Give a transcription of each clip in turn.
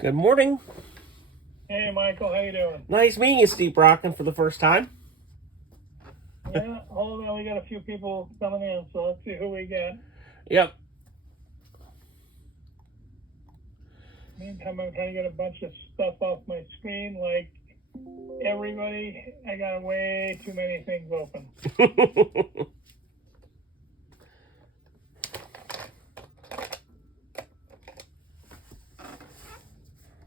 Good morning. Hey, Michael, how you doing? Nice meeting you, Steve Brokken, for the first time. Yeah, hold on, we got a few people coming in, so let's see who we got. Yep. Meantime, I'm trying to get a bunch of stuff off my screen. Like everybody, I got way too many things open.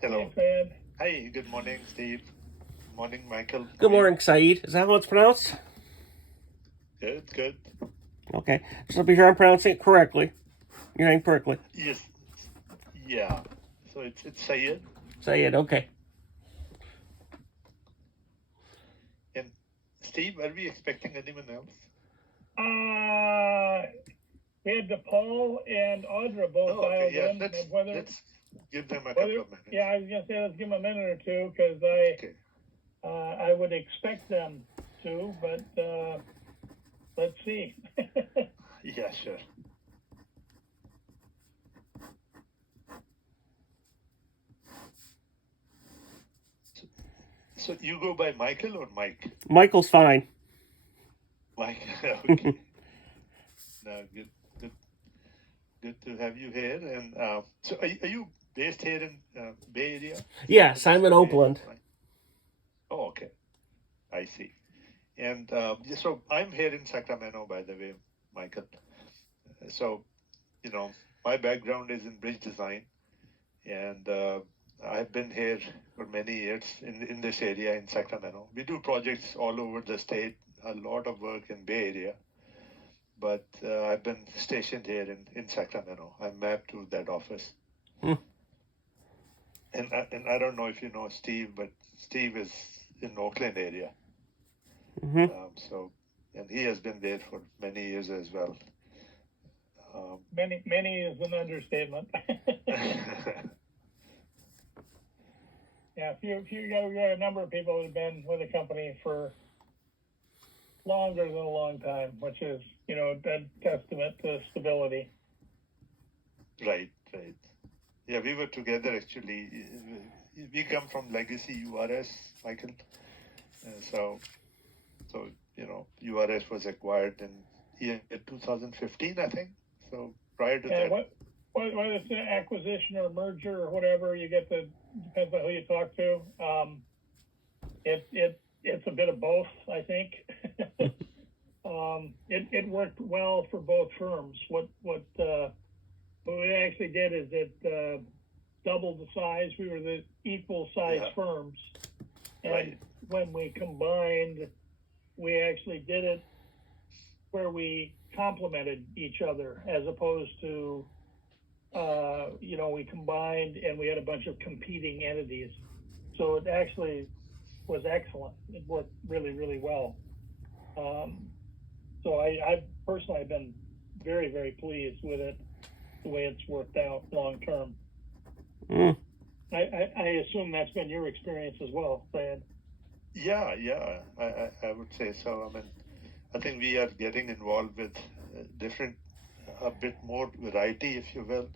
Hello. Hey, Syed. Hi, good morning, Steve. Good morning, Michael. Good morning, Syed. Is that how it's pronounced? Good. Okay. Just to be sure I'm pronouncing it correctly. Your name correctly. Yes. Yeah. So it's Syed. Syed, okay. And Steve, are we expecting anyone else? We had DePaul and Audra both dialed in. Let's give them a couple of minutes. Yeah, I was gonna say let's give them a minute or two because I would expect them to, but let's see. Yeah, sure. So you go by Michael or Mike? Michael's fine. Mike, okay. No, good to have you here. And so are you based here in Bay Area? Yes, I'm in Oakland. Oh, okay. I see. And so I'm here in Sacramento, by the way, Michael. So, my background is in bridge design, and I've been here for many years in this area in Sacramento. We do projects all over the state, a lot of work in Bay Area, but I've been stationed here in Sacramento. I'm mapped to that office. And I don't know if you know Steve, but Steve is in Oakland area. And he has been there for many years as well. Many is an understatement. Yeah, we got a number of people that have been with the company for longer than a long time, which is, a testament to stability. Right. Yeah, we were together actually. We come from legacy URS, Michael. So URS was acquired in 2015, I think. So prior to that. Whether it's an acquisition or merger or whatever, depends on who you talk to. It's a bit of both, I think. It worked well for both firms. What we actually did is it doubled the size. We were the equal size firms, and when we combined, we actually did it where we complemented each other, as opposed to we combined and we had a bunch of competing entities. So it actually was excellent. It worked really, really well. So I personally have been very, very pleased with it, the way it's worked out long term. I assume that's been your experience as well, Syed. Yeah, I would say so. I mean, I think we are getting involved with a bit more variety, if you will.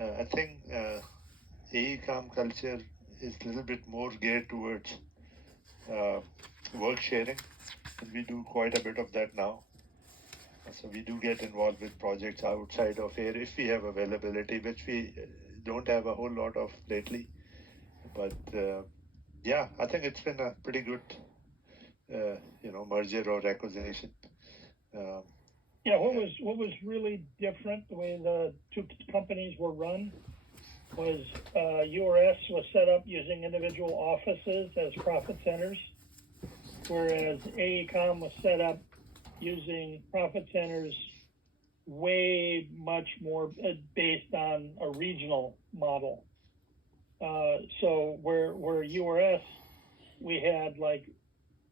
I think AECOM culture is a little bit more geared towards work sharing, and we do quite a bit of that now. So we do get involved with projects outside of here if we have availability, which we don't have a whole lot of lately. But I think it's been a pretty good, merger or acquisition. What was really different the way the two companies were run was URS was set up using individual offices as profit centers, whereas AECOM was set up using profit centers way much more based on a regional model. So where URS, we had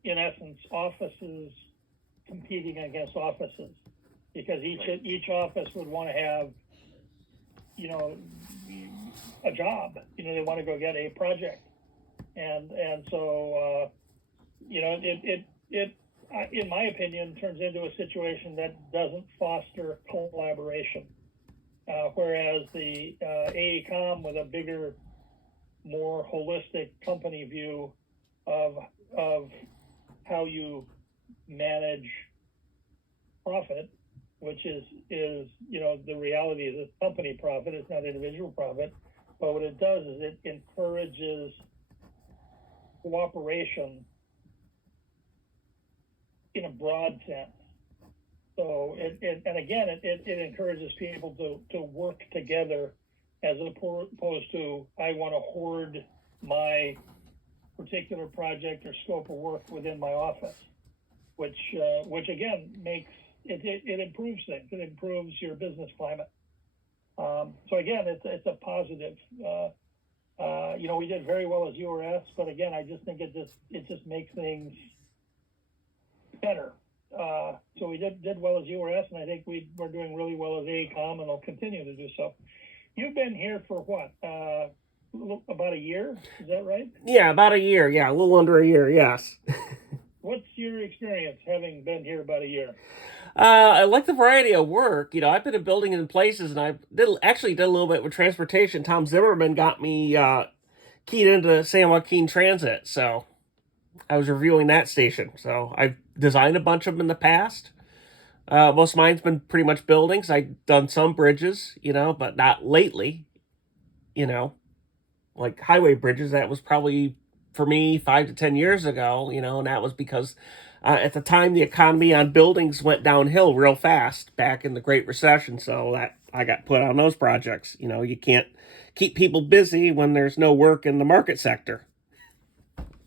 in essence offices competing against offices, because each office would want to have a job. They want to go get a project, and so it in my opinion turns into a situation that doesn't foster collaboration, whereas the AECOM with a bigger, more holistic company view of how you manage profit, which is the reality is it's company profit, it's not individual profit, but what it does is it encourages cooperation in a broad sense. So it encourages people to work together as opposed to I want to hoard my particular project or scope of work within my office, which again makes it improves things. It improves your business climate. So again, it's a positive. We did very well as URS, but again, I just think it just makes things better. So we did well as URS, and I think we're doing really well as AECOM, and will continue to do so. You've been here for what? About a year? Is that right? Yeah, about a year. Yeah, a little under a year. Yes. What's your experience having been here about a year? I like the variety of work. I've been in buildings and places, and I did a little bit with transportation. Tom Zimmerman got me keyed into San Joaquin Transit, so I was reviewing that station. So I've designed a bunch of them in the past. Most of mine's been pretty much buildings. I've done some bridges, but not lately. Like highway bridges. That was probably for me 5 to 10 years ago. And that was because at the time the economy on buildings went downhill real fast back in the Great Recession. So that I got put on those projects. You can't keep people busy when there's no work in the market sector.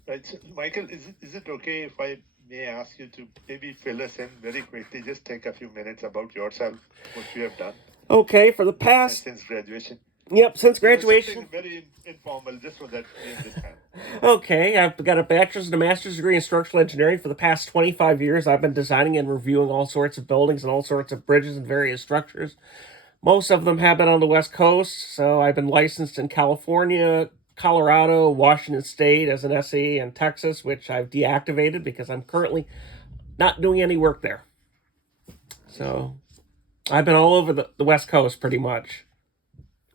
Right. So, Michael, is it okay if I may ask you to maybe fill us in very quickly? Just take a few minutes about yourself, what you have done. Okay, for the past... Since graduation. Yep, since graduation. Something very informal, just so that we understand. Okay, I've got a bachelor's and a master's degree in structural engineering. For the past 25 years, I've been designing and reviewing all sorts of buildings and all sorts of bridges and various structures. Most of them have been on the West Coast, so I've been licensed in California, Colorado, Washington State as an SE, and Texas, which I've deactivated because I'm currently not doing any work there. So I've been all over the West Coast pretty much.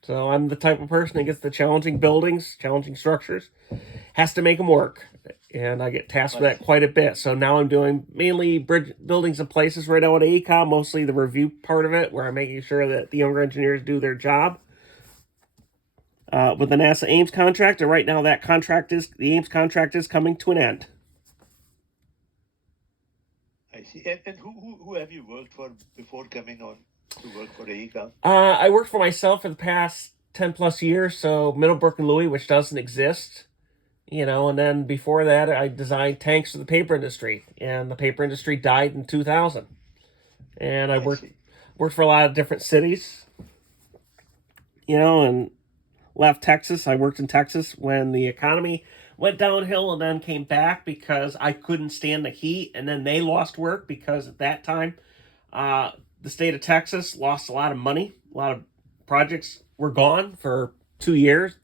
So I'm the type of person that gets the challenging buildings, challenging structures, has to make them work. And I get tasked with that quite a bit. So now I'm doing mainly bridge buildings and places right now at AECOM, mostly the review part of it, where I'm making sure that the younger engineers do their job. With the NASA Ames contract, and right now the Ames contract is coming to an end. I see. And who have you worked for before coming on to work for AECOM? I worked for myself for the past 10 plus years, so Middlebrook and Louis, which doesn't exist, and then before that I designed tanks for the paper industry, and the paper industry died in 2000. And I worked for a lot of different cities, and left Texas. I worked in Texas when the economy went downhill and then came back because I couldn't stand the heat, and then they lost work because at that time the state of Texas lost a lot of money. A lot of projects were gone for 3 years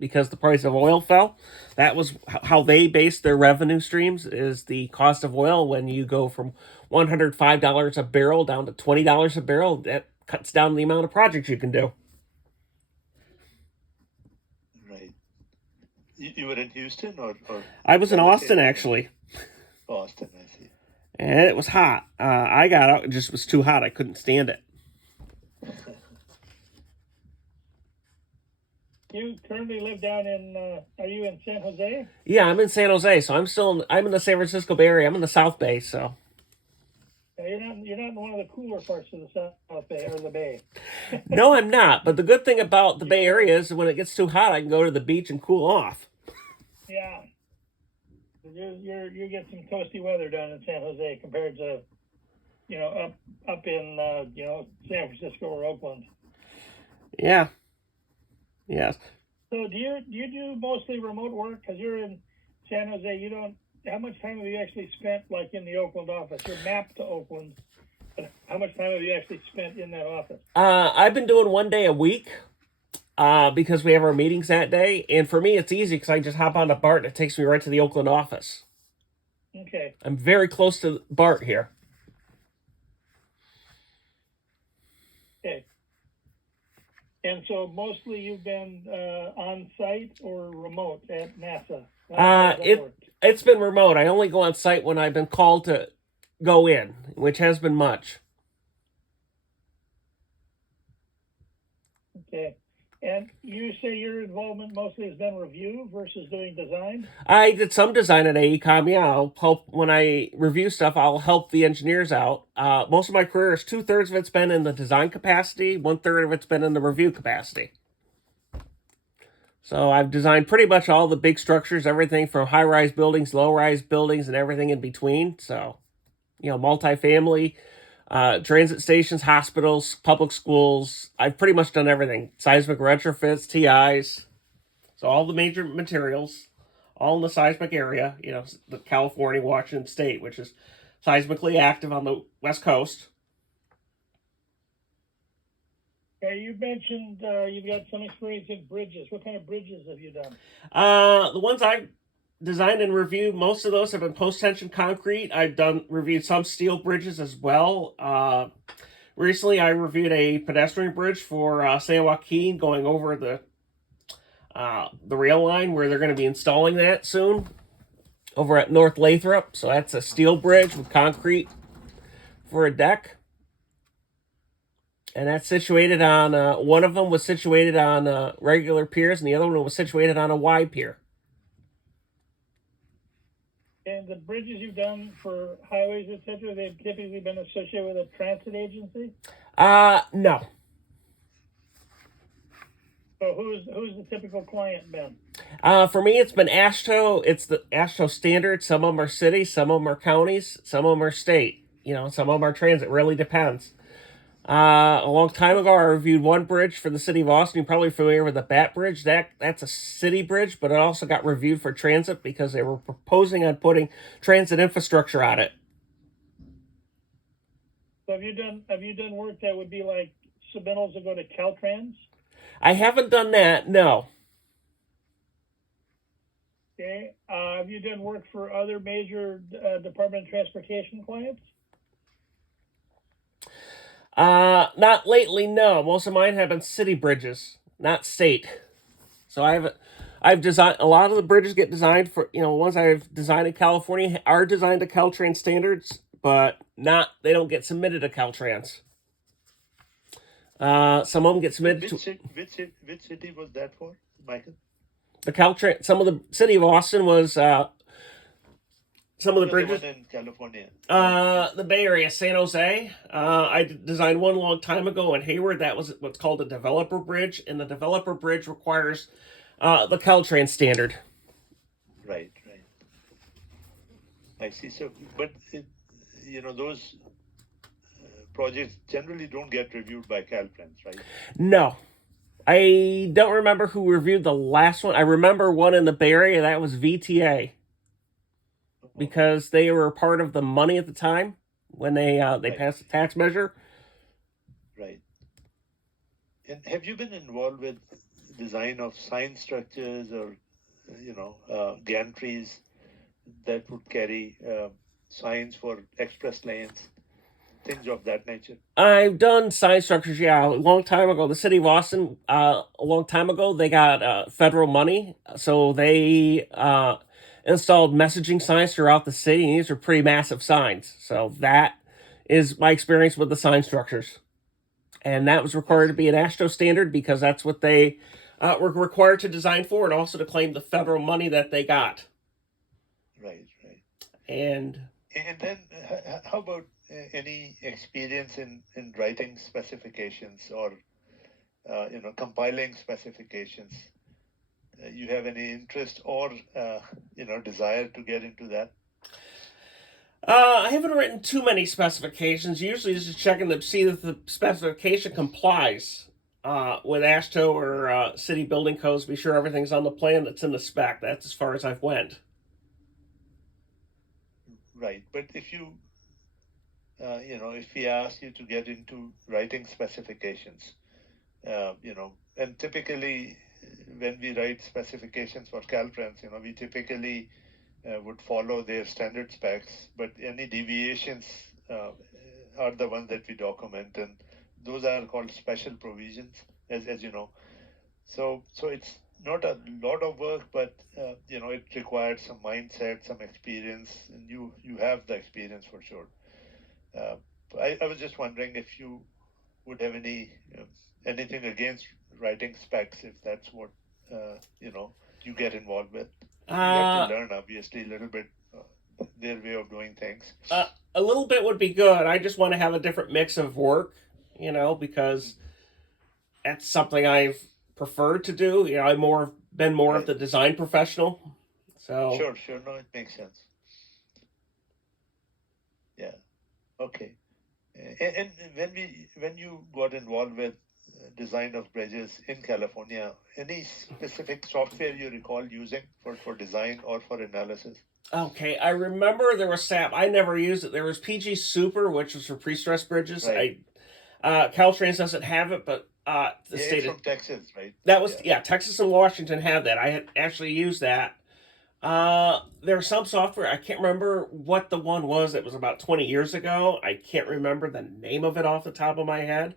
because the price of oil fell. That was how they based their revenue streams, is the cost of oil. When you go from $105 a barrel down to $20 a barrel, that cuts down the amount of projects you can do. Right. You were in Houston or I was in Austin, actually. Austin, I see. And it was hot. I got out, it just was too hot. I couldn't stand it. You currently live down in, are you in San Jose? Yeah, I'm in San Jose, so I'm in the San Francisco Bay Area. I'm in the South Bay, so. You're not in one of the cooler parts of the South Bay or the Bay. No, I'm not. But the good thing about the Bay Area is when it gets too hot, I can go to the beach and cool off. Yeah. You get some toasty weather down in San Jose compared to, up in San Francisco or Oakland. Yeah. Yes. So do you do mostly remote work? Because you're in San Jose, how much time have you actually spent like in the Oakland office? You're mapped to Oakland, but how much time have you actually spent in that office? I've been doing 1 day a week. because we have our meetings that day. And for me, it's easy because I just hop on to BART and it takes me right to the Oakland office. Okay. I'm very close to BART here. Okay. And so mostly you've been on site or remote at NASA? How does that work? It's been remote. I only go on site when I've been called to go in, which has been much. Okay. And you say your involvement mostly has been review versus doing design? I did some design at AECOM. Yeah, I'll help when I review stuff. I'll help the engineers out. Most of my career is 2/3 of it's been in the design capacity, 1/3 of it's been in the review capacity. So I've designed pretty much all the big structures, everything from high-rise buildings, low-rise buildings, and everything in between. So, multifamily, transit stations, hospitals, public schools. I've pretty much done everything. Seismic retrofits, TIs. So all the major materials, all in the seismic area, the California, Washington State, which is seismically active on the West Coast. Okay, you mentioned you've got some experience in bridges. What kind of bridges have you done? The ones I've designed and reviewed, most of those have been post-tension concrete. I've reviewed some steel bridges as well. Recently, I reviewed a pedestrian bridge for San Joaquin going over the rail line where they're going to be installing that soon over at North Lathrop. So that's a steel bridge with concrete for a deck. And that's situated on, one of them was situated on regular piers, and the other one was situated on a Y pier. And the bridges you've done for highways, etc., they've typically been associated with a transit agency? No. So who's the typical client been? For me, it's been AASHTO. It's the AASHTO standard. Some of them are cities, some of them are counties, some of them are state. Some of them are transit. It really depends. A long time ago, I reviewed one bridge for the city of Austin. You're probably familiar with the Bat Bridge. That's a city bridge, but it also got reviewed for transit because they were proposing on putting transit infrastructure on it. So have you done work that would be like submittals that go to Caltrans? I haven't done that, no. Okay. Have you done work for other major Department of Transportation clients? Not lately, no. Most of mine have been city bridges, not state. So I've designed, a lot of the bridges get designed for, ones I've designed in California are designed to Caltrans standards, but they don't get submitted to Caltrans. Some of them get submitted Which city was that for, Michael? the Caltrans. Some of the city of Austin was, some of the bridges. The one in California. The Bay Area, San Jose. I designed one a long time ago in Hayward. That was what's called a developer bridge, and the developer bridge requires the Caltrans standard. Right. I see. So, but those projects generally don't get reviewed by Caltrans, right? No. I don't remember who reviewed the last one. I remember one in the Bay Area. That was VTA. Because they were part of the money at the time when they passed the tax measure. Right. And have you been involved with design of sign structures or, gantries that would carry signs for express lanes, things of that nature? I've done sign structures, yeah, a long time ago. The city of Austin, a long time ago, they got federal money, so they installed messaging signs throughout the city, and these are pretty massive signs. So that is my experience with the sign structures. And that was required to be an AASHTO standard because that's what they were required to design for, and also to claim the federal money that they got. Right. And then how about any experience in writing specifications or, compiling specifications? You have any interest or desire to get into that? I haven't written too many specifications. Usually just checking to see that the specification complies with AASHTO or city building codes. Be sure everything's on the plan that's in the spec. That's as far as I've went. Right, but if you if we ask you to get into writing specifications, and typically when we write specifications for Caltrans, we typically would follow their standard specs, but any deviations are the ones that we document, and those are called special provisions, as you know. So it's not a lot of work, but it requires some mindset, some experience, and you have the experience for sure. I was just wondering if you would have anything against writing specs, if that's what you get involved with. You have to learn, obviously, a little bit their way of doing things. A little bit would be good. I just want to have a different mix of work, because that's something I've preferred to do. I've been more Right. of the design professional. So Sure. No, it makes sense. Yeah. Okay. And when you got involved with design of bridges in California, any specific software you recall using for design or for analysis? okay, I remember there was SAP. I never used it. There was PG Super, which was for pre-stressed bridges. Right. Caltrans doesn't have it, but the Yeah, state it's of from Texas, right? that was Texas and Washington had that. I had actually used that. There's some software, I can't remember what the one was. It was about 20 years ago. I can't remember the name of it off the top of my head,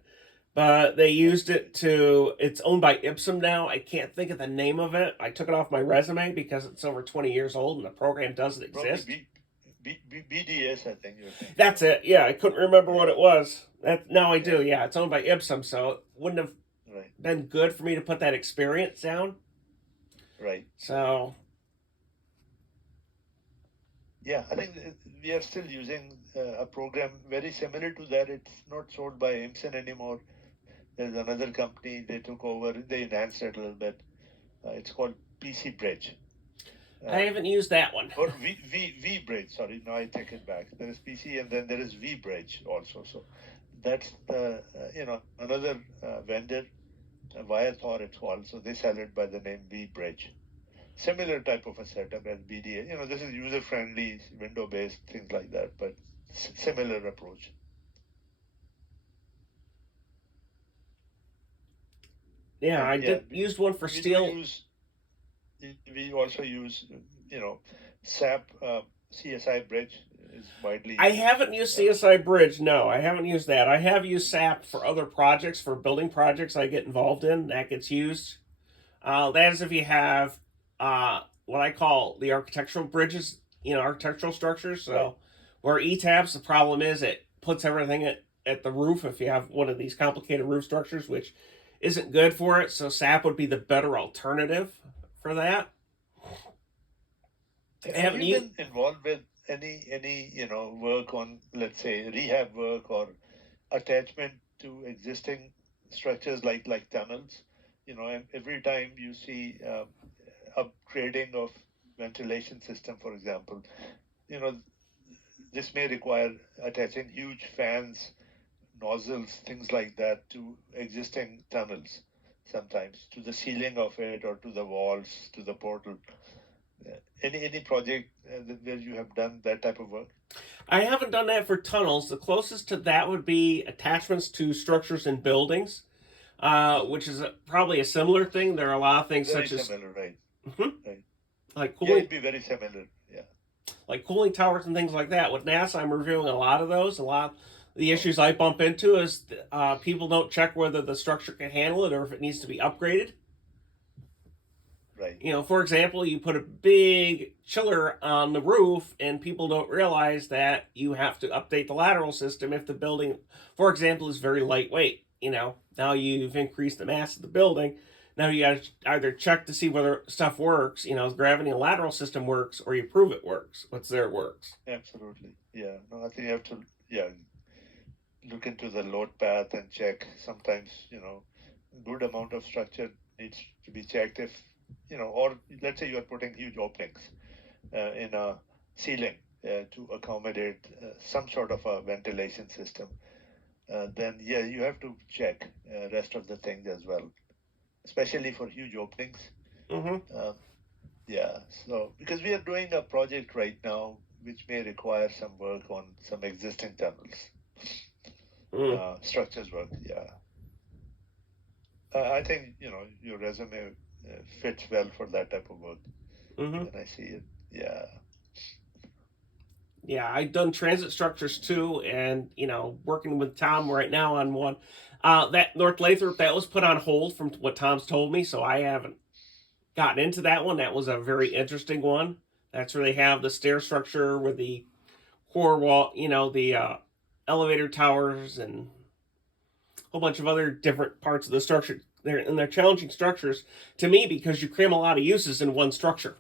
but they used it it's owned by Ipsum now. I can't think of the name of it. I took it off my resume because it's over 20 years old and the program doesn't Probably exist. BDS, I think you're thinking. That's it. Yeah, I couldn't remember what it was. Now I do. Yeah, it's owned by Ipsum, so it wouldn't have been good for me to put that experience down. Right. So yeah, I think we are still using a program very similar to that. It's not sold by Imson anymore. There's another company they took over. They enhanced it a little bit. It's called PC Bridge. I haven't used that one. Or V Bridge. Sorry, no, I take it back. There is PC and then there is V Bridge also. So that's the another vendor, Viator it's called. So they sell it by the name V Bridge. Similar type of a setup as BDA. This is user friendly, window based, things like that, but similar approach. Yeah, I did use one for steel. We also use, SAP CSI Bridge is widely. I haven't used CSI Bridge. No, I haven't used that. I have used SAP for other projects, for building projects I get involved in. That gets used. That is if you have what I call the architectural bridges, architectural structures. So where ETABS, the problem is it puts everything at the roof if you have one of these complicated roof structures, which isn't good for it. So SAP would be the better alternative for that. Have you been involved with any work on, let's say, rehab work or attachment to existing structures like tunnels? Every time you see upgrading of ventilation system, for example, this may require attaching huge fans, nozzles, things like that to existing tunnels, sometimes to the ceiling of it or to the walls, to the portal. Any project where you have done that type of work? I haven't done that for tunnels. The closest to that would be attachments to structures and buildings, which is probably a similar thing. There are a lot of things very such similar, right? Right. Like cooling. Yeah, it'd be very similar. Yeah. Like cooling towers and things like that. With NASA, I'm reviewing a lot of those. A lot of the issues I bump into is people don't check whether the structure can handle it or if it needs to be upgraded. Right. For example, you put a big chiller on the roof and people don't realize that you have to update the lateral system if the building, for example, is very lightweight. Now you've increased the mass of the building. Now you got to either check to see whether stuff works, gravity and lateral system works, or you prove it works. What's there it works. Absolutely. Yeah. No, I think you have to, look into the load path and check. Sometimes, good amount of structure needs to be checked if, or let's say you're putting huge openings in a ceiling to accommodate some sort of a ventilation system. Then, you have to check rest of the things as well, especially for huge openings. Mm-hmm. So because we are doing a project right now which may require some work on some existing tunnels, structures work. I think your resume fits well for that type of work, Mm-hmm. and I see it. Yeah. Yeah, I've done transit structures too, and working with Tom right now on one. That North Lathrop, that was put on hold from what Tom's told me, so I haven't gotten into that one. That was a very interesting one. That's where they have the stair structure with the core wall, the elevator towers and a whole bunch of other different parts of the structure. They're challenging structures to me because you cram a lot of uses in one structure.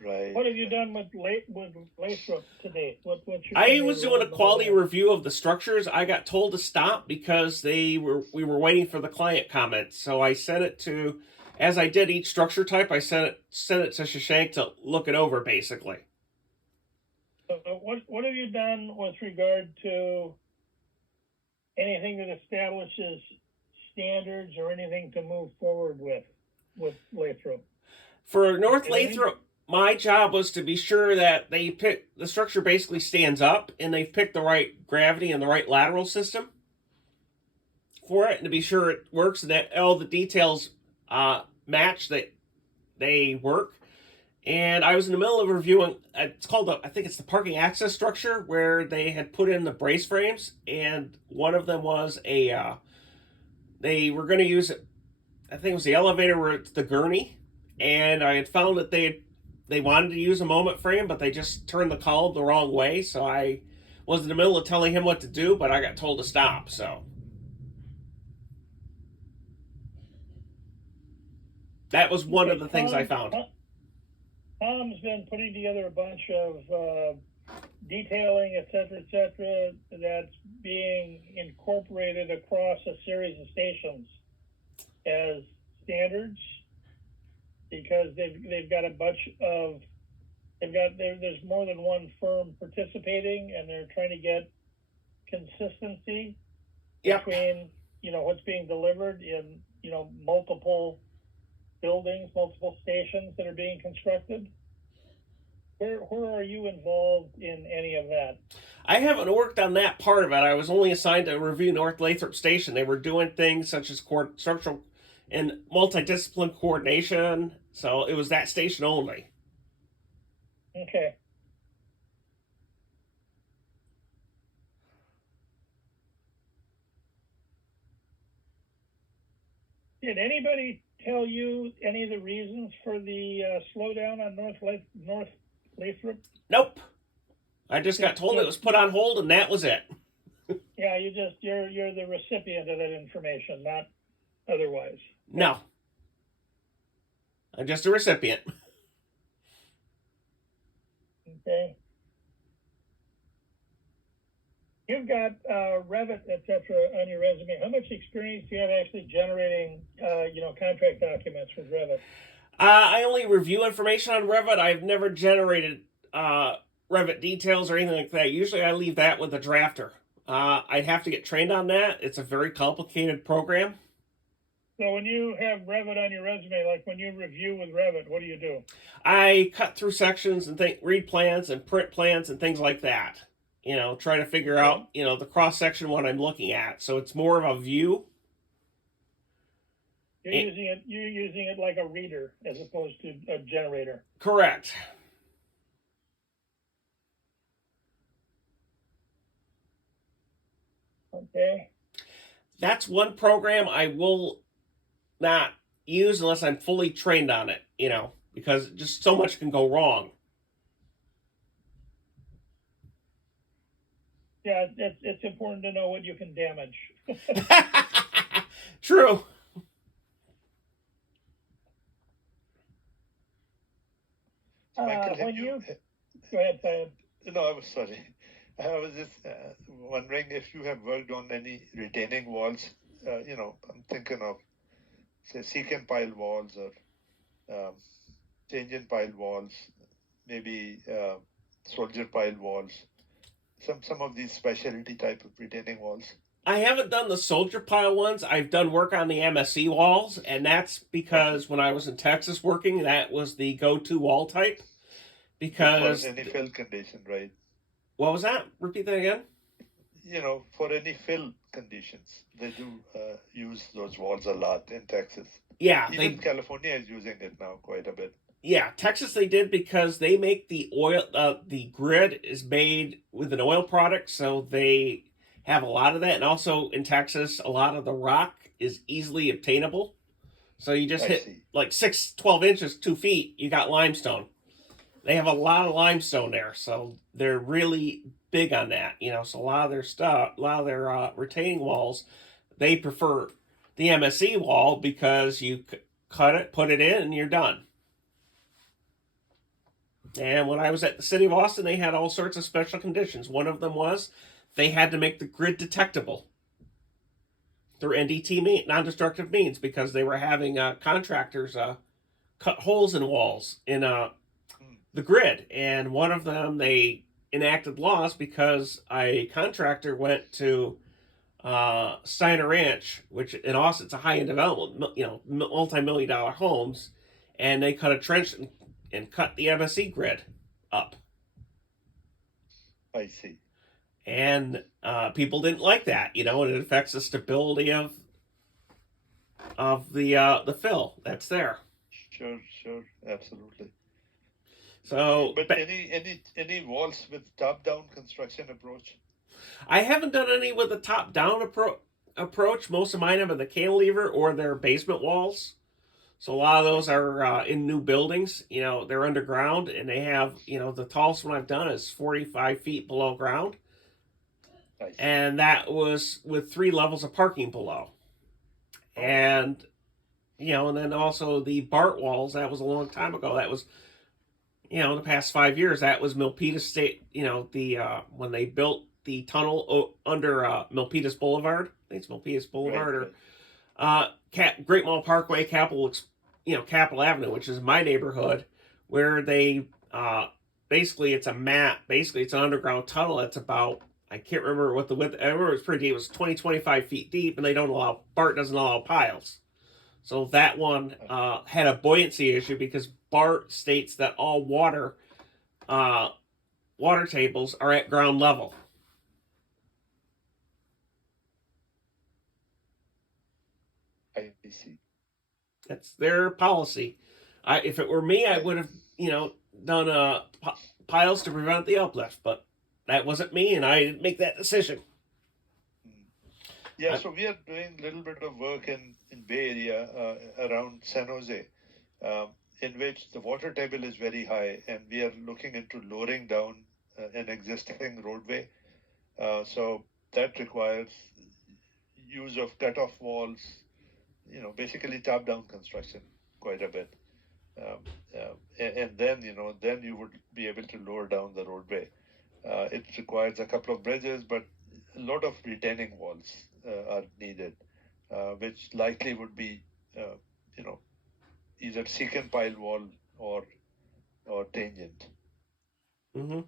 What have you done with Lathrop today? I was doing a quality review of the structures. I got told to stop because we were waiting for the client comments. So I sent it to, as I did each structure type, I sent it to Shashank to look it over basically. So what have you done with regard to anything that establishes standards or anything to move forward with Lathrop? For North Lathrop, my job was to be sure that the structure basically stands up and they've picked the right gravity and the right lateral system for it, and to be sure it works and that all the details match, that they work. And I was in the middle of reviewing, it's called, I think it's the parking access structure, where they had put in the brace frames, and one of them was they were going to use, I think it was the elevator where it's the gurney, and I had found that they wanted to use a moment frame, but they just turned the column the wrong way, so I was in the middle of telling him what to do, but I got told to stop, so. That was one of the things I found. Tom's been putting together a bunch of detailing, et cetera, that's being incorporated across a series of stations as standards, because they've got a bunch of, there's more than one firm participating, and they're trying to get consistency between, what's being delivered in, multiple buildings, multiple stations that are being constructed. Where are you involved in any of that? I haven't worked on that part of it. I was only assigned to review North Lathrop Station. They were doing things such as structural and multidiscipline coordination, so it was that station only. Okay. Did anybody tell you any of the reasons for the slowdown on North Lathrop? Nope. I just got told it was put on hold, and that was it. Yeah, you're the recipient of that information, not otherwise. No. I'm just a recipient. Okay. You've got Revit, et cetera, on your resume. How much experience do you have actually generating, contract documents with Revit? I only review information on Revit. I've never generated Revit details or anything like that. Usually I leave that with a drafter. I'd have to get trained on that. It's a very complicated program. So when you have Revit on your resume, like when you review with Revit, what do you do? I cut through sections and read plans and print plans and things like that. Try to figure out, the cross-section what I'm looking at. So it's more of a view. You're using it like a reader as opposed to a generator. Correct. Okay. That's one program I will not use unless I'm fully trained on it, because just so much can go wrong. Yeah, it's important to know what you can damage. True. Go ahead, Syed. No, I was sorry. I was just wondering if you have worked on any retaining walls. I'm thinking of, say, secant pile walls or tangent pile walls, maybe soldier pile walls. Some of these specialty type of retaining walls. I haven't done the soldier pile ones. I've done work on the MSE walls, and that's because when I was in Texas working, that was the go-to wall type. Because for any fill condition, right? What was that? Repeat that again. For any fill conditions. They do use those walls a lot in Texas. Yeah, Even California is using it now quite a bit. Yeah, Texas they did because they make the oil. The grid is made with an oil product, so they have a lot of that. And also in Texas, a lot of the rock is easily obtainable. So you just I hit see. like 12 inches, 2 feet, you got limestone. They have a lot of limestone there, so they're really big on that. So a lot of their stuff, a lot of their retaining walls, they prefer the MSE wall because you cut it, put it in, and you're done. And when I was at the city of Austin, they had all sorts of special conditions. One of them was they had to make the grid detectable through NDT non-destructive means because they were having contractors cut holes in walls in the grid. And one of them, they enacted laws because a contractor went to Steiner Ranch, which in Austin it's a high-end development, multi-million-dollar homes, and they cut a trench and cut the MSE grid up. I see. And people didn't like that, and it affects the stability of the fill that's there. Sure, absolutely. So, but any walls with top-down construction approach? I haven't done any with the top-down approach. Most of mine have the cantilever or their basement walls. So a lot of those are in new buildings. They're underground, and they have, the tallest one I've done is 45 feet below ground. And that was with 3 levels of parking below. And, and then also the BART walls, that was a long time ago. That was, in the past 5 years, that was Milpitas State, when they built the tunnel under Milpitas Boulevard. I think it's Milpitas Boulevard or Great Mall Parkway, Capitol Avenue, which is my neighborhood, where they basically it's a map. Basically, it's an underground tunnel that's about, I can't remember what the width. I remember it was pretty deep. It was 25 feet deep, and BART doesn't allow piles. So that one had a buoyancy issue because BART states that all water tables are at ground level. I see. That's their policy. If it were me, I would have, done piles to prevent the uplift, but that wasn't me, and I didn't make that decision. Yeah, so we are doing a little bit of work in Bay Area around San Jose, in which the water table is very high, and we are looking into lowering down an existing roadway. So that requires use of cutoff walls, basically top-down construction quite a bit. And then, then you would be able to lower down the roadway. It requires a couple of bridges, but a lot of retaining walls are needed, which likely would be, either secant pile wall or tangent. Mm-hmm.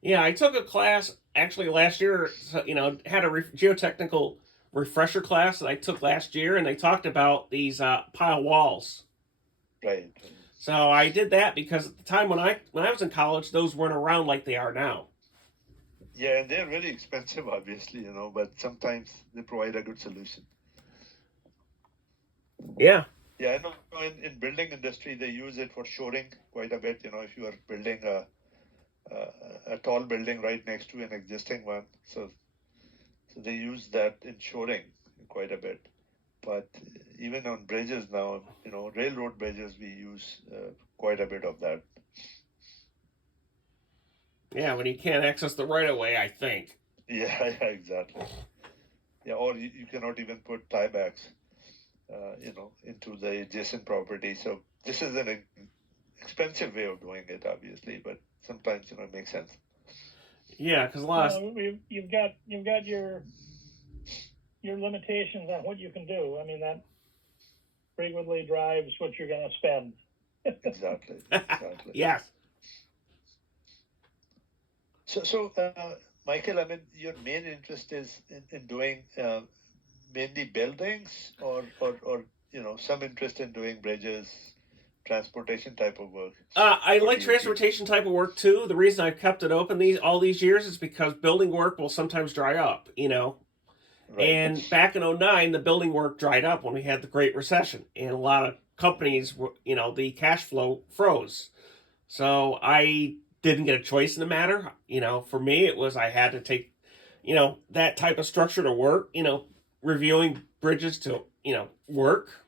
Yeah, I took a class actually last year. Had a geotechnical refresher class that I took last year, and they talked about these pile walls. Right. So I did that because at the time when I was in college, those weren't around like they are now. Yeah, and they're very expensive, obviously, but sometimes they provide a good solution. Yeah. Yeah, I know in building industry, they use it for shoring quite a bit. If you are building a tall building right next to an existing one, so they use that in shoring quite a bit. But even on bridges now, railroad bridges, we use quite a bit of that. Yeah, when you can't access the right of way, I think. Yeah, exactly. Yeah, or you cannot even put tiebacks, into the adjacent property. So this is an expensive way of doing it, obviously, but sometimes it makes sense. Yeah, because a lot of you've got your limitations on what you can do. I mean, that frequently drives what you're going to spend. Exactly. Yes. So, Michael, I mean, your main interest is in doing mainly buildings, or some interest in doing bridges, transportation type of work. I like transportation type of work too. The reason I've kept it open all these years is because building work will sometimes dry up, Right. And back in '09, the building work dried up when we had the Great Recession, and a lot of companies were, the cash flow froze. So I didn't get a choice in the matter. For me, it was I had to take, that type of structure to work, reviewing bridges to, work.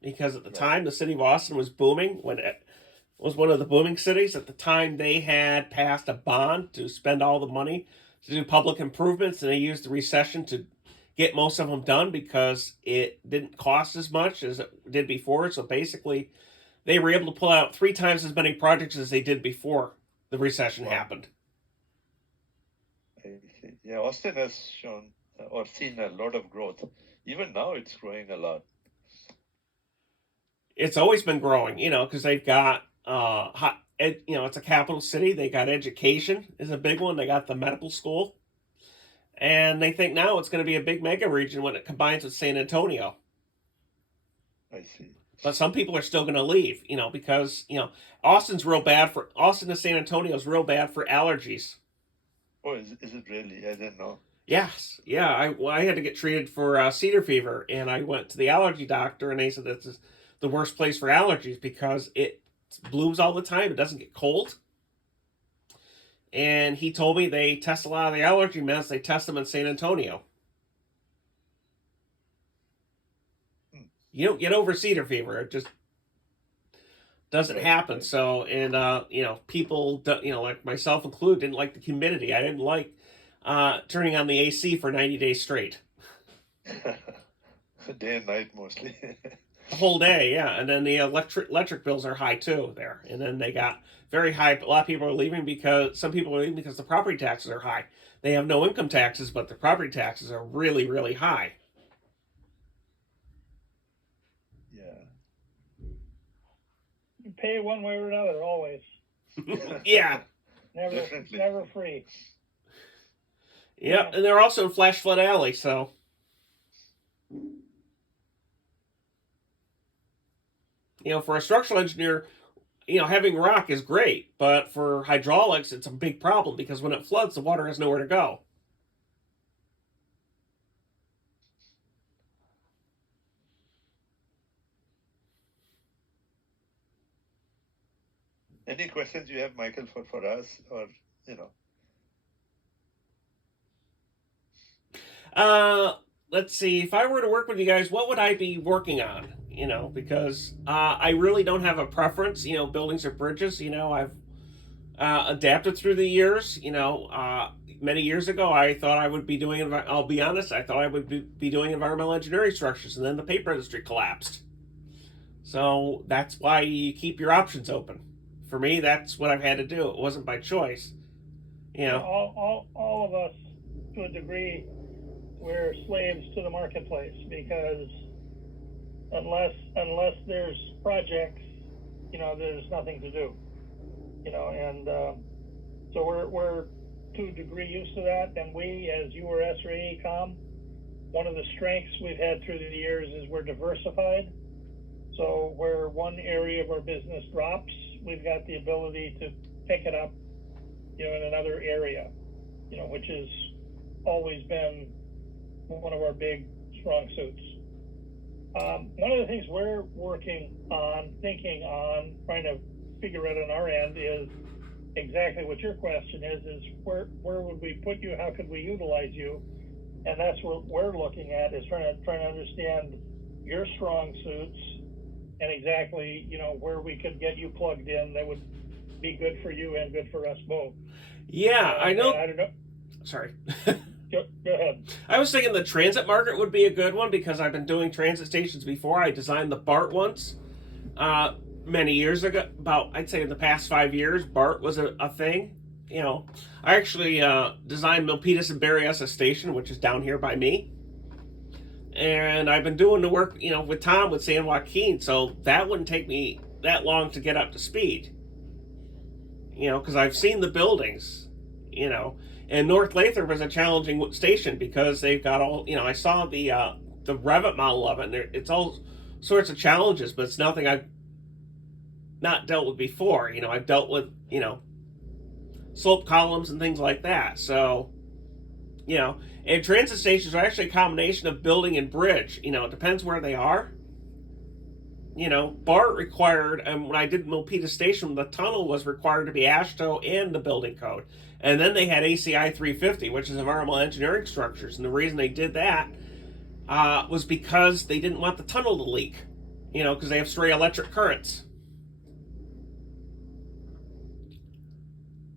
Because at the time, the city of Austin was booming when it was one of the booming cities. At the time, they had passed a bond to spend all the money to do public improvements, and they used the recession to get most of them done because it didn't cost as much as it did before. So basically, they were able to pull out 3 times as many projects as they did before the recession happened. I see. Yeah, Austin has shown or seen a lot of growth. Even now, it's growing a lot. It's always been growing, because they've got, it's a capital city. They got education is a big one. They got the medical school. And they think now it's going to be a big mega region when it combines with San Antonio. I see. But some people are still going to leave, because, Austin to San Antonio is real bad for allergies. Oh, is it really? I didn't know. Yes. Yeah. I had to get treated for cedar fever, and I went to the allergy doctor, and they said this is the worst place for allergies because it blooms all the time. It doesn't get cold. And he told me they test a lot of the allergy meds. They test them in San Antonio. You don't get over cedar fever. It just doesn't happen. Right. So, and, people, like myself included, didn't like the humidity. I didn't like turning on the AC for 90 days straight. Day and night mostly. The whole day, yeah. And then the electric bills are high too there. And then they got very high. A lot of people are leaving because the property taxes are high. They have no income taxes, but the property taxes are really, really high. Yeah. You pay one way or another, always. Yeah. Never free. Yeah, and they're also in Flash Flood Alley, so. For a structural engineer, having rock is great, but for hydraulics, it's a big problem because when it floods, the water has nowhere to go. Any questions you have, Michael, for us, or Let's see. If I were to work with you guys, what would I be working on? Because I really don't have a preference. Buildings or bridges. I've adapted through the years. Many years ago, I thought I would be doing. I'll be honest. I thought I would be doing environmental engineering structures, and then the paper industry collapsed. So that's why you keep your options open. For me, that's what I've had to do. It wasn't by choice. All of us, to a degree, we're slaves to the marketplace because unless there's projects, there's nothing to do. And so we're to a degree used to that. And we, as URS or AECOM, one of the strengths we've had through the years is we're diversified. So where one area of our business drops, we've got the ability to pick it up, in another area, which has always been one of our big strong suits. One of the things we're working on, thinking on, trying to figure out on our end is exactly what your question is where would we put you? How could we utilize you? And that's what we're looking at, is trying to understand your strong suits and exactly, where we could get you plugged in that would be good for you and good for us both. Yeah, I know. I don't know. Sorry. Go ahead. I was thinking the transit market would be a good one because I've been doing transit stations before. I designed the BART once, many years ago. I'd say in the past 5 years, BART was a thing. I actually designed Milpitas and Berryessa Station, which is down here by me. And I've been doing the work, with Tom with San Joaquin, so that wouldn't take me that long to get up to speed. Because I've seen the buildings, And North Lathrop is a challenging station because they've got all, I saw the Revit model of it, and it's all sorts of challenges, but it's nothing I've not dealt with before. I've dealt with, slope columns and things like that. So You know, and transit stations are actually a combination of building and bridge. You know, it depends where they are. You know, BART required, and when I did Milpitas Station, the tunnel was required to be AASHTO and the building code. And then they had ACI 350, which is environmental engineering structures. And the reason they did that was because they didn't want the tunnel to leak. You know, because they have stray electric currents.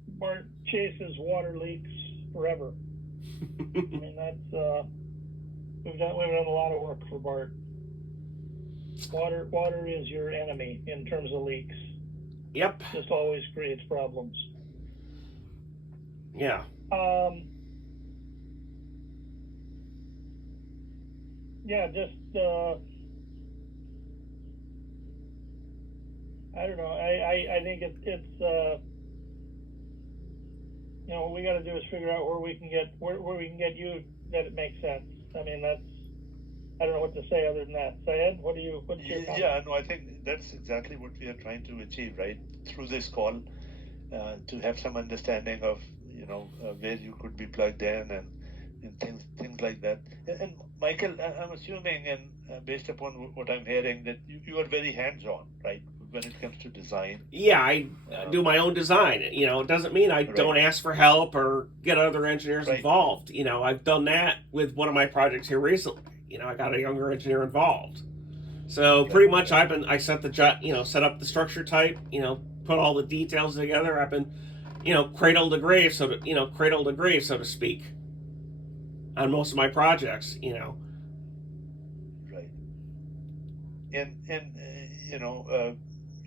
BART chases water leaks forever. I mean, that's we've done a lot of work for BART. Water is your enemy in terms of leaks. Yep. Just always creates problems. Yeah. Yeah, just I don't know. I think it's you know, what we got to do is figure out where we can get you that it makes sense. I mean, that's, I don't know what to say other than that. Syed, what's your comment? Yeah, no, I think that's exactly what we are trying to achieve, right? Through this call, to have some understanding of, you know, where you could be plugged in and things like that. And Michael, I'm assuming, and based upon what I'm hearing, that you are very hands-on, right, when it comes to design. Yeah, I do my own design. You know, it doesn't mean I don't ask for help or get other engineers involved. You know, I've done that with one of my projects here recently. You know, I got a younger engineer involved. So pretty much I set up the structure type, you know, put all the details together. I've been, you know, cradle to grave, so to speak, on most of my projects, you know. Right. And you know,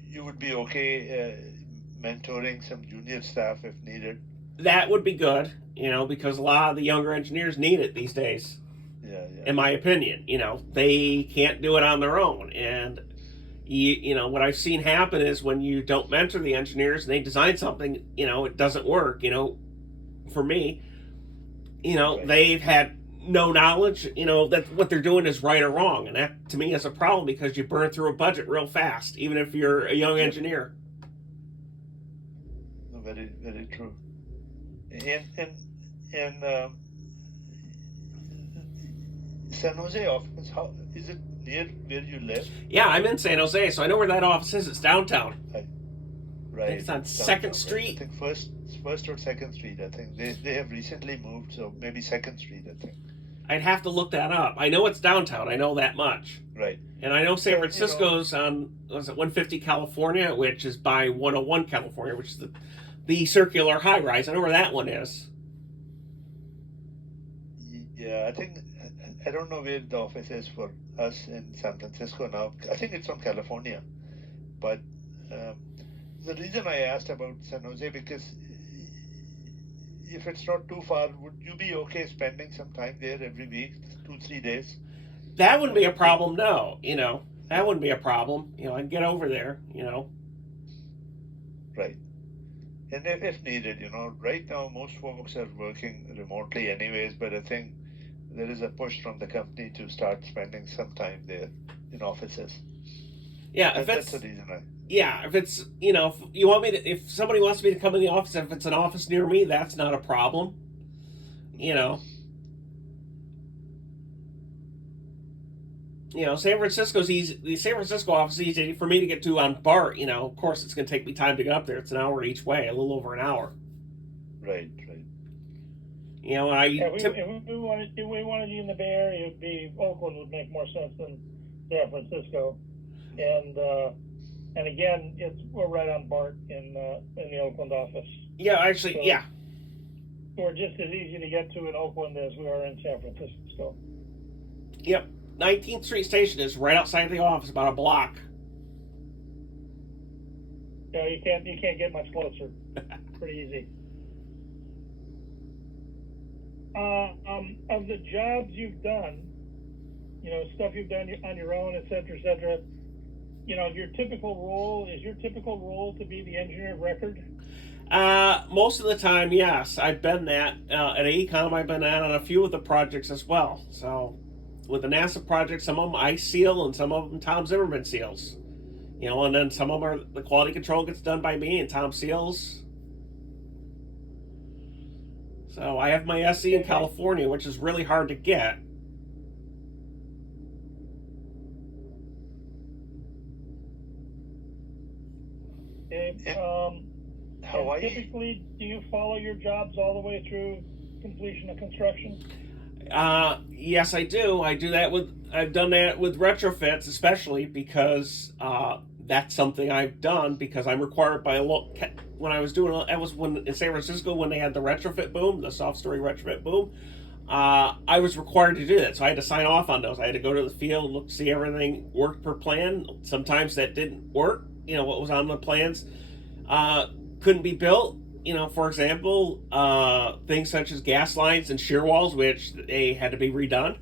you would be okay mentoring some junior staff if needed. That would be good, you know, because a lot of the younger engineers need it these days. Yeah. In my opinion, you know, they can't do it on their own. And, you know, what I've seen happen is when you don't mentor the engineers and they design something, you know, it doesn't work. You know, for me, you know, they've had no knowledge, you know, that what they're doing is right or wrong. And that, to me, is a problem because you burn through a budget real fast, even if you're a young engineer. Very, very true. And San Jose office, how is it near where you live? Yeah, I'm in San Jose, so I know where that office is. It's downtown. Right. It's on Second Street. I think first or Second Street. I think they have recently moved, so maybe Second Street. I think. I'd have to look that up. I know it's downtown. I know that much. Right. And I know San Francisco's on 150 California, which is by 101 California, which is the circular high rise. I know where that one is. Yeah, I don't know where the office is for us in San Francisco now. I think it's on California. But the reason I asked about San Jose, because if it's not too far, would you be okay spending some time there every week, 2-3 days? That wouldn't be a problem, no. You know, that wouldn't be a problem. You know, I can get over there, you know. Right. And if needed, you know, right now most folks are working remotely anyways, but I think there is a push from the company to start spending some time there in offices. Yeah, that's the reason yeah, if it's, you know, if somebody wants me to come in the office, if it's an office near me, that's not a problem. You know. You know, San Francisco's easy. The San Francisco office is easy for me to get to on BART. You know, of course, it's going to take me time to get up there. It's an hour each way, a little over an hour. Right. You know, if we wanted you in the Bay Area, it'd be Oakland would make more sense than San Francisco, and again, we're right on BART in the Oakland office. Yeah, actually, so yeah. We're just as easy to get to in Oakland as we are in San Francisco. Yep. 19th Street Station is right outside the office, about a block. Yeah, you can't get much closer. Pretty easy. Of the jobs you've done, you know, stuff you've done on your own, et cetera, you know, your typical role to be the engineer of record? Most of the time, yes. I've been that. At AECOM, I've been that on a few of the projects as well. So, with the NASA projects, some of them I seal and some of them Tom Zimmerman seals. You know, and then some of them the quality control gets done by me and Tom seals. So I have my SE in California, which is really hard to get. Okay. Hawaii. And typically, do you follow your jobs all the way through completion of construction? Yes, I do. I've done that with retrofits, especially because that's something I've done because I'm required by when I was doing that was when in San Francisco when they had the retrofit boom, the soft story retrofit boom. I was required to do that, so I had to sign off on those. I had to go to the field, look, see everything worked per plan. Sometimes that didn't work. What was on the plans couldn't be built. For example, things such as gas lines and shear walls, which they had to be redone.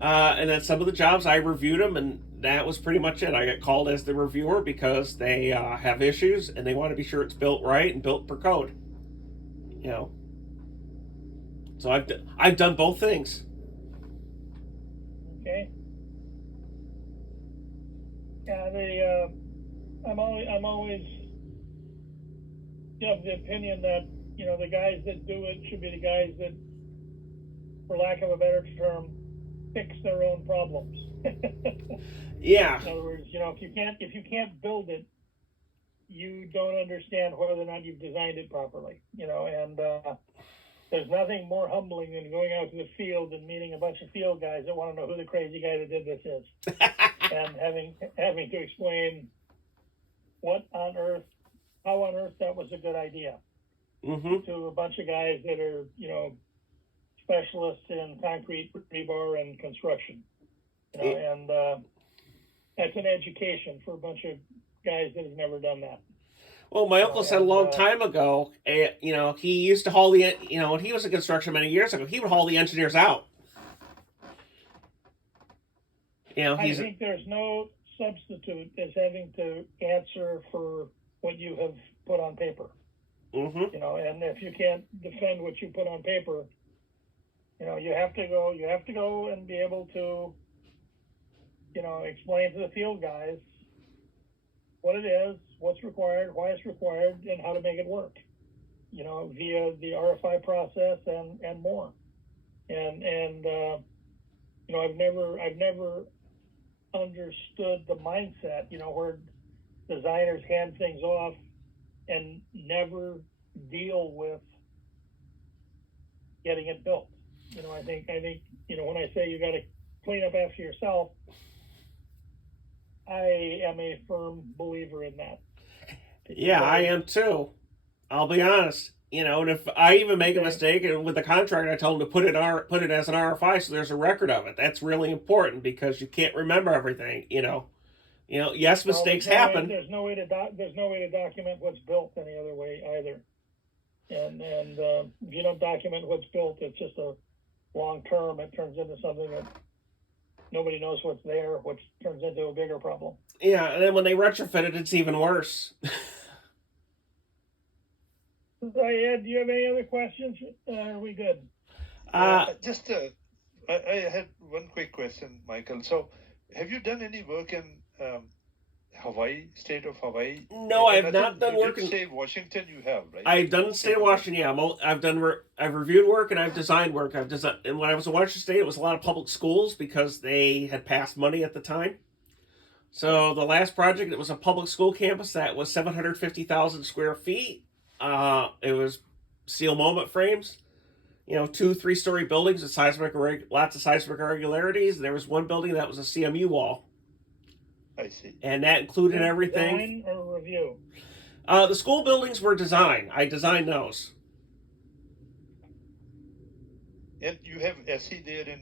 And then some of the jobs I reviewed them, and that was pretty much it. I got called as the reviewer because they have issues and they want to be sure it's built right and built per code. So I've done both things. Okay. Yeah, I'm always of the opinion that the guys that do it should be the guys that, for lack of a better term, fix their own problems. Yeah. In other words, if you can't build it, you don't understand whether or not you've designed it properly. And there's nothing more humbling than going out to the field and meeting a bunch of field guys that want to know who the crazy guy that did this is, and having to explain how on earth that was a good idea to a bunch of guys that are specialists in concrete, rebar, and construction. And that's an education for a bunch of guys that have never done that. Well, my uncle said a long time ago, he used to haul when he was in construction many years ago, he would haul the engineers out. I think there's no substitute as having to answer for what you have put on paper. And if you can't defend what you put on paper, you have to go and be able to, explain to the field guys what it is, what's required, why it's required, and how to make it work, via the RFI process and more. And I've never understood the mindset, where designers hand things off and never deal with getting it built. I think when I say you got to clean up after yourself, I am a firm believer in that. Yeah, I am too. I'll be honest. And if I even make a mistake and with the contractor, I tell them to put it as an RFI so there's a record of it. That's really important because you can't remember everything. Yes, mistakes happen. There's no way to document what's built any other way either. And if you don't document what's built, it's just a long term. It turns into something that nobody knows what's there, which turns into a bigger problem. Yeah, and then when they retrofit it, it's even worse. Syed, do you have any other questions? Are we good? I had one quick question, Michael. So, have you done any work in Hawaii, state of Hawaii? No, I have not done work in state of Washington. You have, right? I've done the state of Washington. Yeah, I've reviewed work and I've designed work. And when I was in Washington State, it was a lot of public schools because they had passed money at the time. So the last project, it was a public school campus that was 750,000 square feet. It was steel moment frames, 2-3-story buildings with lots of seismic irregularities. There was one building that was a CMU wall. I see. And that included everything. Design or review? The school buildings were design. I designed those. And you have SE there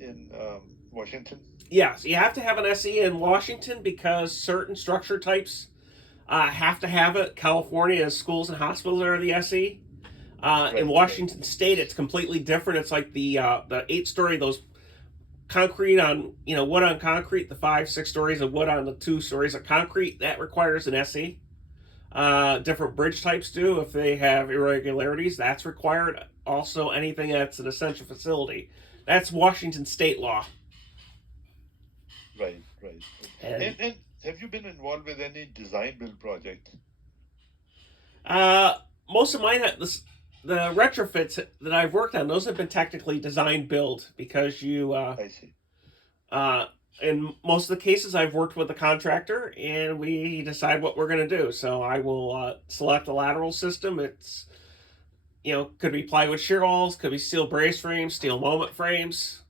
in Washington? Yes, you have to have an SE in Washington because certain structure types have to have it. California, schools and hospitals are the SE. In Washington State, it's completely different. It's like the 8-story, those concrete on, wood on concrete, the 5-6 stories of wood on the 2 stories of concrete, that requires an SE. Different bridge types do. If they have irregularities, that's required. Also, anything that's an essential facility. That's Washington State law. Right. And have you been involved with any design build project? Most of mine, the retrofits that I've worked on, those have been technically design build because I see. in most of the cases, I've worked with the contractor and we decide what we're going to do. So I will select a lateral system. It's, could be plywood shear walls, could be steel brace frames, steel moment frames.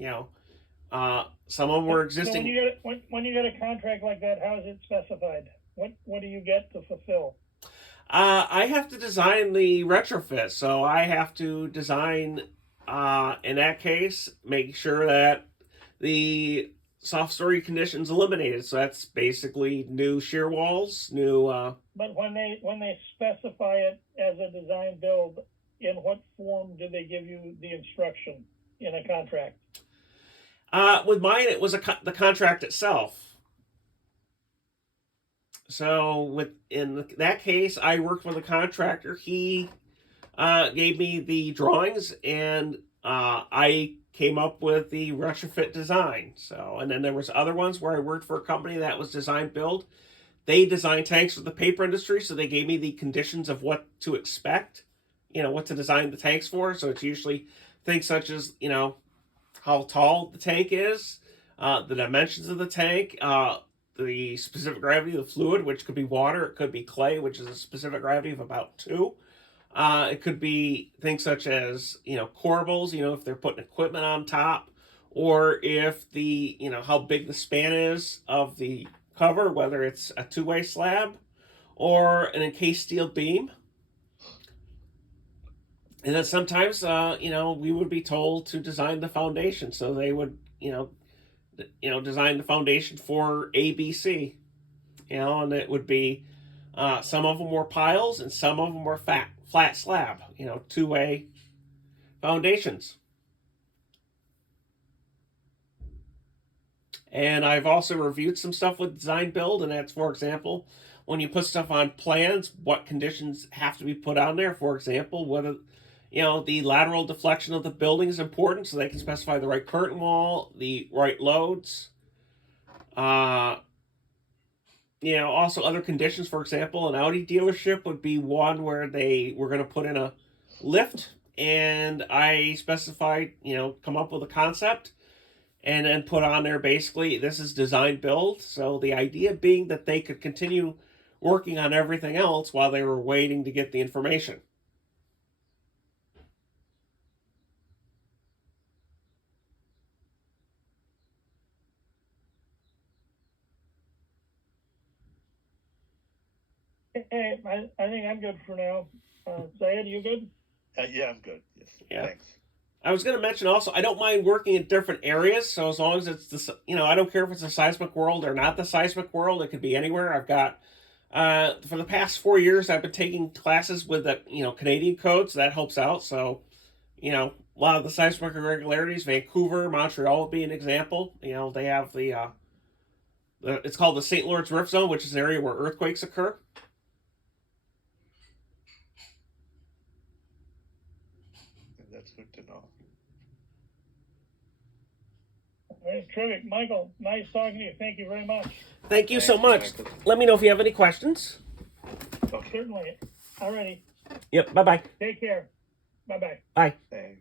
Some of them were So existing. when you get a contract like that, how is it specified? What do you get to fulfill? I have to design the retrofit, so I have to design, in that case, make sure that the soft story conditions eliminated. So that's basically new shear walls, new. But when they specify it as a design build, in what form do they give you the instruction in a contract? With mine, it was the contract itself. So in that case, I worked with a contractor. He gave me the drawings, and I came up with the retrofit design. So, and then there was other ones where I worked for a company that was design build. They designed tanks for the paper industry, so they gave me the conditions of what to expect. What to design the tanks for. So it's usually things such as how tall the tank is, the dimensions of the tank, the specific gravity of the fluid, which could be water, it could be clay, which is a specific gravity of about 2. It could be things such as corbels, if they're putting equipment on top, or if the how big the span is of the cover, whether it's a 2-way slab or an encased steel beam. And then sometimes, we would be told to design the foundation, so they would, design the foundation for ABC, and it would be some of them were piles and some of them were flat slab, 2-way foundations. And I've also reviewed some stuff with design build, and that's, for example, when you put stuff on plans, what conditions have to be put on there. For example, whether the lateral deflection of the building is important, so they can specify the right curtain wall, the right loads. Also other conditions. For example, an Audi dealership would be one where they were going to put in a lift, and I specified, come up with a concept, and then put on there basically this is design build. So the idea being that they could continue working on everything else while they were waiting to get the information. Hey, I think I'm good for now. Syed, you good? Yeah, I'm good. Yes. Yeah. Thanks. I was going to mention also, I don't mind working in different areas. So as long as it's I don't care if it's a seismic world or not the seismic world. It could be anywhere. I've got, for the past 4 years, I've been taking classes with the, Canadian code. So that helps out. So, a lot of the seismic irregularities, Vancouver, Montreal would be an example. They have it's called the St. Lawrence Rift Zone, which is an area where earthquakes occur. That's good to know. That's terrific. Michael, nice talking to you. Thank you very much. Thank you so Thanks, much. Michael. Let me know if you have any questions. Okay. Certainly. All righty. Yep. Bye-bye. Take care. Bye-bye. Bye. Thanks.